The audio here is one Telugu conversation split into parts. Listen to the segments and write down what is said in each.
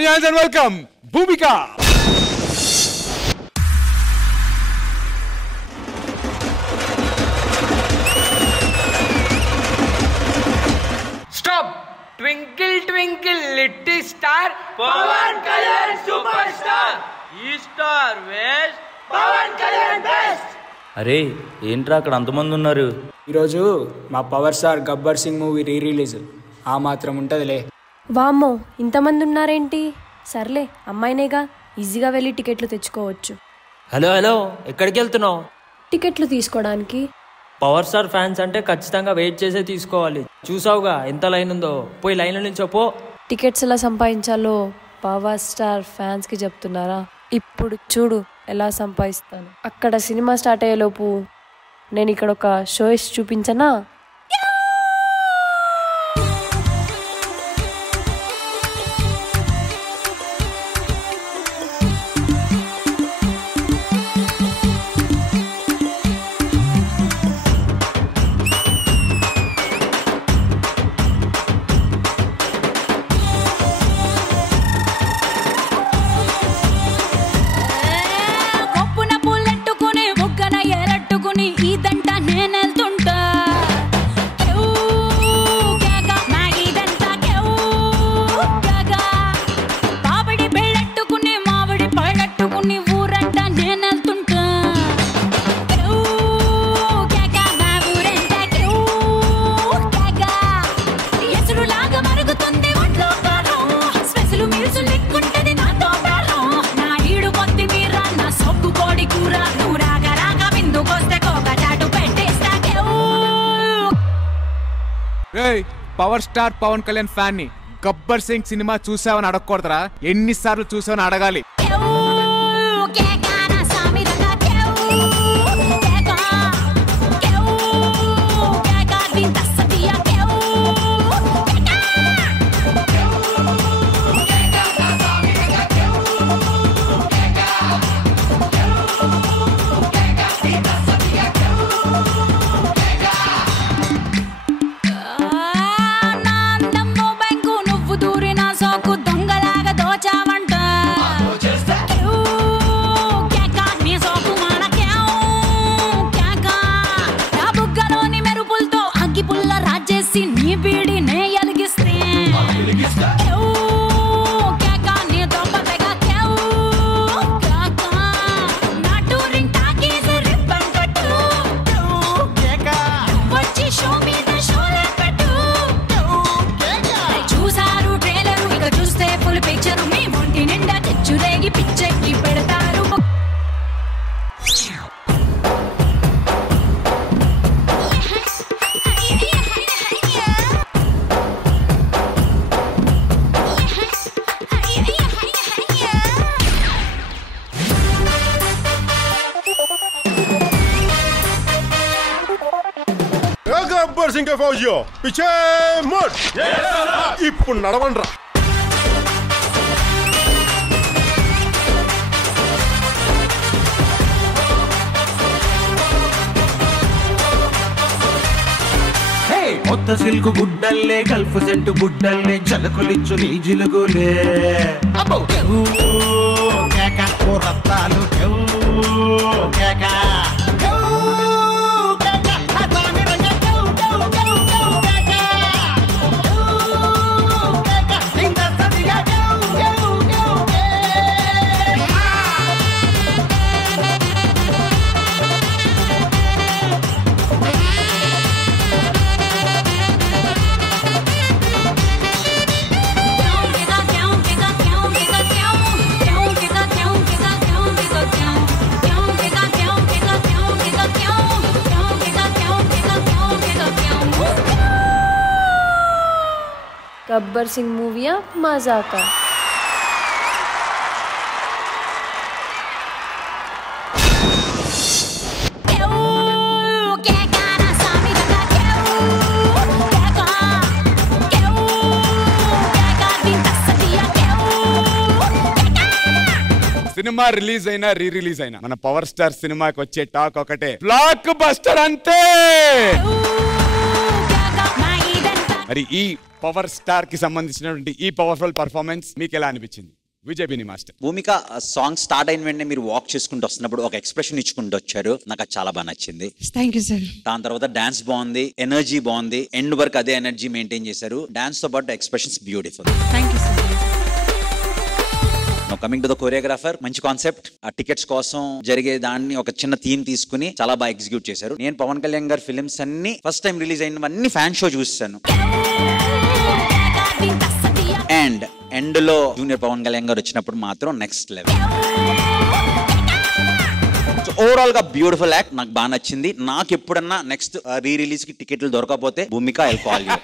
On your hands and welcome, Bhumika. Stop! Twinkle, twinkle, little star. Pawan Kalyan superstar. East star, west. Pawan Kalyan best. అరే ఏంట్రా అక్కడ అంతమంది ఉన్నారు? ఈరోజు మా power star Gabbar Singh movie release. ఆ మాత్రం ఉంటుందిలే. వామ్మో ఇంతమంది ఉన్నారేంటి? సర్లే అమ్మాయినేగా, ఈజీగా వెళ్ళి టికెట్లు తెచ్చుకోవచ్చు. హలో హలో, ఎక్కడికి వెళ్తున్నావు? టికెట్లు తీసుకోవడానికి. పవర్ స్టార్ ఫ్యాన్స్ అంటే ఖచ్చితంగా వెయిట్ చేసే తీసుకోవాలి. చూసావుగా ఎంత లైన్ ఉందో, పోయి లైన్లో నుంచో పో. టికెట్స్ ఎలా సంపాదించాలో పవర్ స్టార్ ఫ్యాన్స్కి చెప్తున్నారా? ఇప్పుడు చూడు ఎలా సంపాదిస్తాను. అక్కడ సినిమా స్టార్ట్ అయ్యేలోపు నేను ఇక్కడ ఒక షో చూపించనా? Power star Pawan Kalyan fan ని గబ్బర్ సింగ్ సినిమా చూసావని అడగకూడదురా, ఎన్నిసార్లు చూసావని అడగాలి. గబ్బర్ సింగ్ ఫౌజియో పిచ్చే మోడ్ ఇప్పుడు నడవండ్రా. కొత్త సిల్కు గుడ్డల్లే గల్ఫ్ సెంటు గుడ్డల్లే జలకులిచ్చు నీ జిలుగులే రత్తాలు గబ్బర్ సింగ్ మూవీయా మజాకా? సినిమా రిలీజ్ అయినా రిలీజ్ అయినా మన పవర్ స్టార్ సినిమాకి వచ్చే టాక్ ఒకటే, బ్లాక్ బస్టర్ అంతే. మరి ఈ పవర్ స్టార్ కి సంబంధించినటువంటి ఈ పవర్ఫుల్ పర్ఫార్మెన్స్ మీకు ఎలా అనిపించింది? విజయ్ బిని మాస్టర్. భూమిక సాంగ్ స్టార్ట్ అయిన వెంటనే మీరు వాక్ చేసుకుంటూ వస్తున్నప్పుడు ఒక ఎక్స్ప్రెషన్ ఇచ్చుకుంటూ వచ్చారు, నాకు అది చాలా బాగా నచ్చింది. Thank you sir. దాని తర్వాత డాన్స్ బాగుంది, ఎనర్జీ బాగుంది, ఎండ్ వరకు అదే ఎనర్జీ మెయింటైన్ చేశారు. డాన్స్ తో పాటు expressions beautiful. Thank you sir. Coming to the choreographer, మంచి కాన్సెప్ట్. ఆ టికెట్స్ కోసం జరిగే దాన్ని ఒక చిన్న థీమ్ తీసుకుని చాలా బాగా ఎగ్జిక్యూట్ చేశారు. నేను పవన్ కళ్యాణ్ గారి ఫిల్మ్స్ అన్ని ఫస్ట్ టైం రిలీజ్ అయినవన్నీ ఫ్యాన్ షో చూసాను. అండ్ ఎండ్ లో జూనియర్ పవన్ కళ్యాణ్ గారు వచ్చినప్పుడు మాత్రం నెక్స్ట్ లెవెల్. ఓవరాల్ గా బ్యూటిఫుల్ యాక్ట్, నాకు బాగా నచ్చింది. నాకు ఎప్పుడన్నా నెక్స్ట్ రీ రిలీజ్ కి టికెట్లు దొరకకపోతే Bhumika I call you.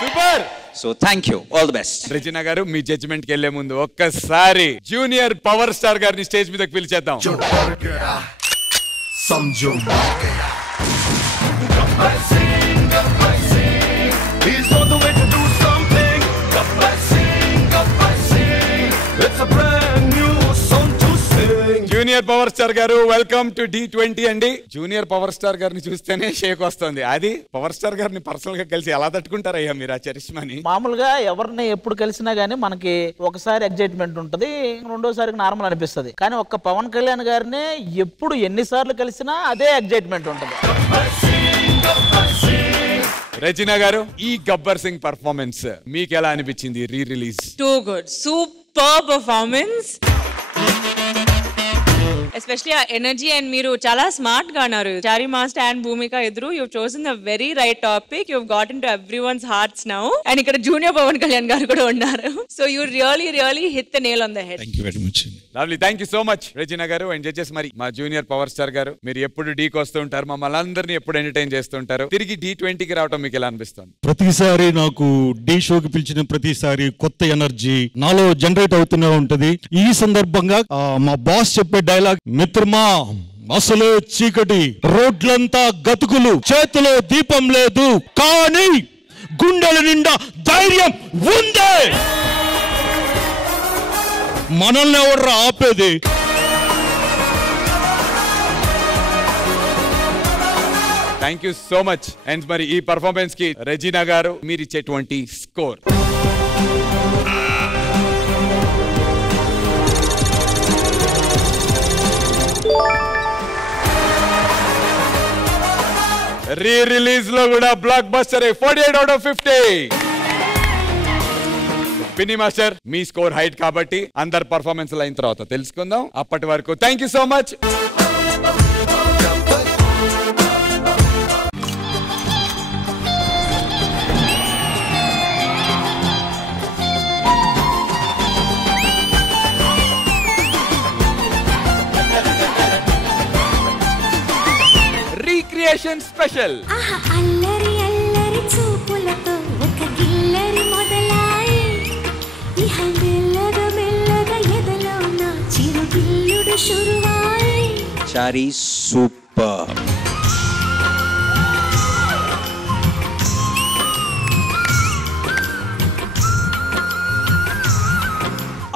Super. So thank you, all the best. Regina గారు, మీ జడ్జిమెంట్ కి వెళ్లే ముందు ఒక్కసారి జూనియర్ పవర్ స్టార్ గారిని స్టేజ్ మీదకి పిలిచేద్దాం. జూనియర్ పవర్ స్టార్ గారు, వెల్కమ్ టు D20 అండి. జూనియర్ పవర్ స్టార్ గారిని చూస్తేనే షేక్ వస్తుంది. అది పవర్ స్టార్ గారిని పర్సనల్ గా కలిసి ఎలా తట్టుకుంటారయ్యా మీరు ఆ చరిష్మాని? మామూలుగా ఎవరిని ఎప్పుడు కలిసినా గానీ మనకి ఒకసారి ఎగ్జైట్మెంట్ ఉంటది, రెండోసారికి నార్మల్ అనిపిస్తుంది. కానీ ఒక్క పవన్ కళ్యాణ్ గారిని ఎప్పుడు ఎన్నిసార్లు కలిసినా అదే ఎగ్జైట్మెంట్ ఉంటది. రెజినా గారు, ఈ గబ్బర్ సింగ్ పర్ఫార్మెన్స్ మీకు ఎలా అనిపించింది? Re release too good, super performance. Especially ఆ ఎనర్జీ. అండ్ మీరు చాలా స్మార్ట్ గా అన్నారు. చారీ మాస్టర్ అండ్ భూమిక ఇద్దరు you chosen the very right topic. You got in to everyone's hearts now. And ఇక్కడ జూనియర్ పవన్ కళ్యాణ్ గారు కూడా ఉన్నారు. So you really hit the nail on the head. Thank you very much. Lovely, thank you so much Regina గారు. అండ్ జడ్జెస్, మరి మా జూనియర్ పవర్ స్టార్ గారు, మీరు ఎప్పుడు డీకి వస్తూ ఉంటారు, మమ్మల్ని అందరినీ ఎప్పుడు ఎంటర్టైన్ చేస్తూ ఉంటారు. తిరిగి D20కి రావడం మీకు ఎలా అనిపిస్తుంది? ప్రతిసారి నాకు డి షోకి పిలిచిన ప్రతిసారి కొత్త ఎనర్జీ నాలో జనరేట్ అవుతూనే ఉంటది. ఈ సందర్భంగా మా బాస్ చెప్పే డైలాగ్, మిత్రమా అసలే చీకటి, రోడ్లంతా గతుకులు, చేతిలో దీపం లేదు, కానీ గుండెల నిండా ధైర్యం ఉందే. మనల్ని ఎవరు ఆపేది? Thank you so much. And మరి ఈ పర్ఫార్మెన్స్ కి రెజినా గారు మీరు ఇచ్చేటువంటి స్కోర్? రీ రిలీజ్ లో కూడా బ్లాక్ బస్టర్ 48 out of 50. పిన్ని మాస్టర్, మీ స్కోర్ హైట్ కాబట్టి అందరు పర్ఫార్మెన్స్ అయిన తర్వాత తెలుసుకుందాం. అప్పటి వరకు thank you so much. Recreation special. అల్లరి అల్లరి చూపులతో ఒక గిల్లరి మొదలాయి, ఇహ మెల్లగా మెల్లగా ఎదలో నా చిరుగిల్లుడు షురువాయి. చారీ సూపర్.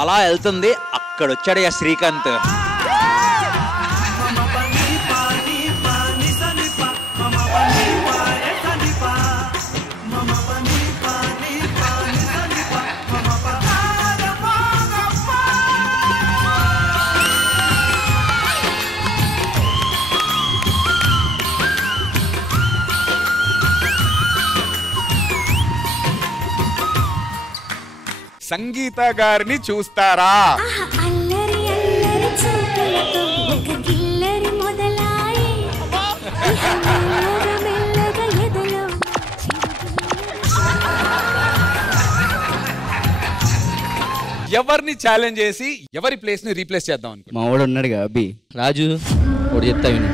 అలా వెళ్తుంది, అక్కడ వచ్చాడు శ్రీకాంత్. సంగీత గారిని చూస్తారా? అల్లరి అల్లరి చూపులతో ఒక గిల్లరి మొదలాయి, ఇహ మెల్లగా మెల్లగా ఎదలో. ఎవరిని ఛాలెంజ్ చేసి ఎవరి ప్లేస్ ని రీప్లేస్ చేద్దాం అనుకో? మా వాడు ఉన్నాడుగా అబ్బి రాజు, వాడు చెప్తా విని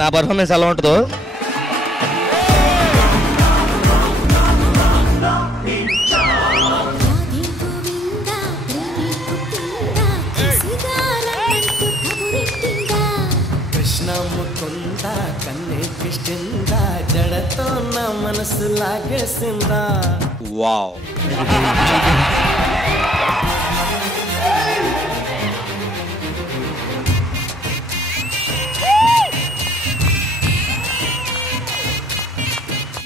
నా పర్ఫార్మెన్స్ ఎలా ఉంటుందో. కృష్ణముకుందా కన్నే కృష్ణిందా జడతో నా మనసు లాగేసిందా. Wow.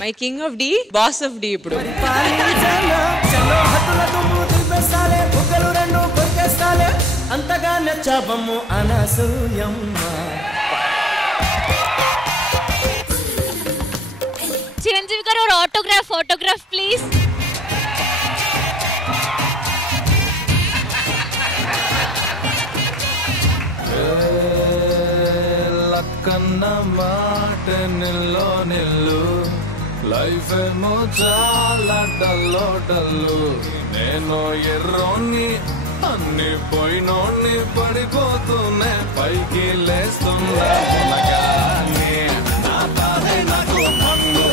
My my king of the, boss of the. ఇప్పుడు అంతగా నచ్చాబమ్ము అనసూయమ్మ. చిరంజీవి గారు ఒక ఆటోగ్రాఫ్ ప్లీజ్. లక్కన్న మాట నిల్లో నిల్లు, లైఫ్ ఏమో చాలా డల్లు. నేను ఎర్రోని అన్ని పోయినోని పడిపోతూనే పైకి లేస్తున్నా. నా బాధే నాకు మంగు,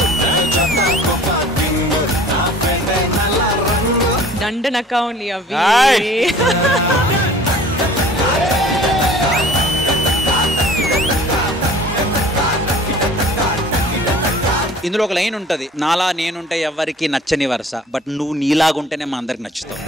నా పెండే నల్ల రంగు. దండనక ఓన్లీ అవి. ఇందులో ఒక లైన్ ఉంటది, నాలా నేనుంటే ఎవరికి నచ్చని వరుస, బట్ నువ్వు నీలాగుంటేనే మా అందరికి నచ్చుతావు.